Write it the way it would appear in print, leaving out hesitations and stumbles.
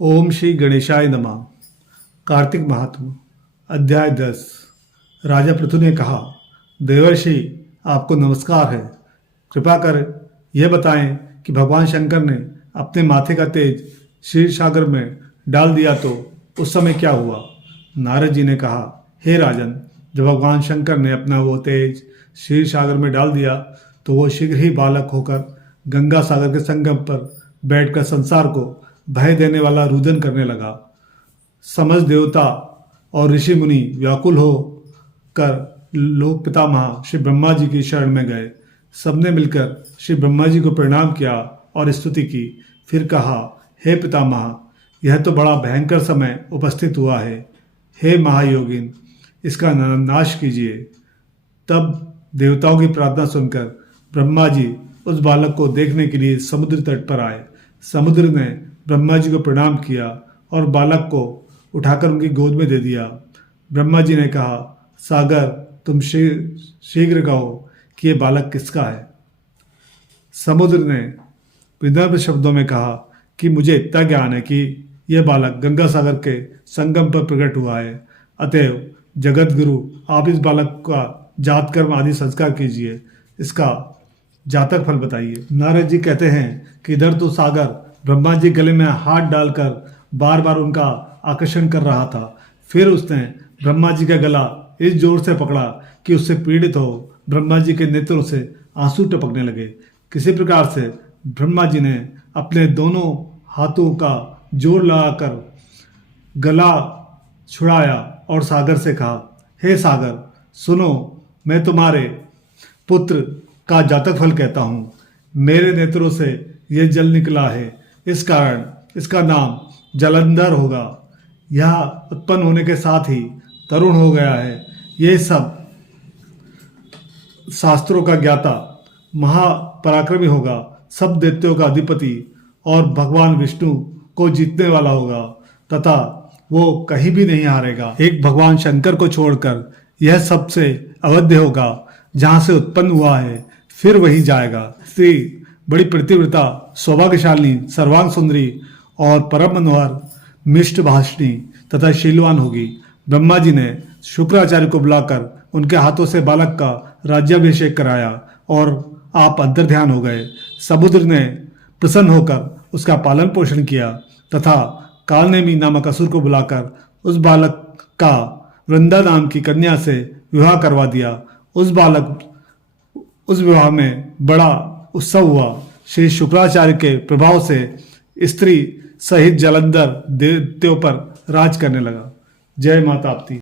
ओम श्री गणेशाय नमः। कार्तिक महात्म अध्याय 10। राजा पृथु ने कहा, देवर्षि आपको नमस्कार है। कृपा कर यह बताएं कि भगवान शंकर ने अपने माथे का तेज क्षीर सागर में डाल दिया तो उस समय क्या हुआ। नारद जी ने कहा, हे राजन, जब भगवान शंकर ने अपना वो तेज क्षीर सागर में डाल दिया तो वो शीघ्र ही बालक होकर गंगा सागर के संगम पर बैठकर संसार को भय देने वाला रुदन करने लगा। समस्त देवता और ऋषि मुनि व्याकुल हो कर लोक पितामह श्री ब्रह्मा जी की शरण में गए। सबने मिलकर श्री ब्रह्मा जी को प्रणाम किया और स्तुति की। फिर कहा, हे पितामह, यह तो बड़ा भयंकर समय उपस्थित हुआ है। हे महायोगिन, इसका नाश कीजिए। तब देवताओं की प्रार्थना सुनकर ब्रह्मा जी उस बालक को देखने के लिए समुद्र तट पर आए। समुद्र ने ब्रह्मा जी को प्रणाम किया और बालक को उठाकर उनकी गोद में दे दिया। ब्रह्मा जी ने कहा, सागर, तुम शीघ्र कहो कि यह बालक किसका है। समुद्र ने विनम्र शब्दों में कहा कि मुझे इतना ज्ञान है कि यह बालक गंगा सागर के संगम पर प्रकट हुआ है। अतएव जगत गुरु, आप इस बालक का जात कर्म आदि संस्कार कीजिए। इसका जातक फल बताइए। नारद जी कहते हैं कि इधर तो सागर ब्रह्मा जी गले में हाथ डालकर बार बार उनका आकर्षण कर रहा था। फिर उसने ब्रह्मा जी का गला इस जोर से पकड़ा कि उससे पीड़ित हो ब्रह्मा जी के नेत्रों से आंसू टपकने लगे। किसी प्रकार से ब्रह्मा जी ने अपने दोनों हाथों का जोर लगाकर गला छुड़ाया और सागर से कहा, हे सागर, सुनो, मैं तुम्हारे पुत्र का जातक फल कहता हूँ। मेरे नेत्रों से यह जल निकला है, इस कारण इसका नाम जलंधर होगा। यह उत्पन्न होने के साथ ही तरुण हो गया है। यह सब शास्त्रों का ज्ञाता, महापराक्रमी होगा, सब दैत्यों का अधिपति और भगवान विष्णु को जीतने वाला होगा तथा वो कहीं भी नहीं हारेगा। एक भगवान शंकर को छोड़कर यह सबसे अवध्य होगा। जहाँ से उत्पन्न हुआ है फिर वही जाएगा। स्त्री बड़ी प्रतिव्रता, सौभाग्यशालिनी, सर्वांग सुंदरी और परम मनोहर, मिष्ट भाषिणी तथा शीलवान होगी। ब्रह्मा जी ने शुक्राचार्य को बुलाकर उनके हाथों से बालक का राज्याभिषेक कराया और आप अंतर्ध्यान हो गए। समुद्र ने प्रसन्न होकर उसका पालन पोषण किया तथा कालनेमी नामक असुर को बुलाकर उस बालक का वृंदा नाम की कन्या से विवाह करवा दिया। उस विवाह में बड़ा उत्सव हुआ। श्री शुक्राचार्य के प्रभाव से स्त्री सहित जलंधर दैत्यों पर राज करने लगा। जय माता आपकी।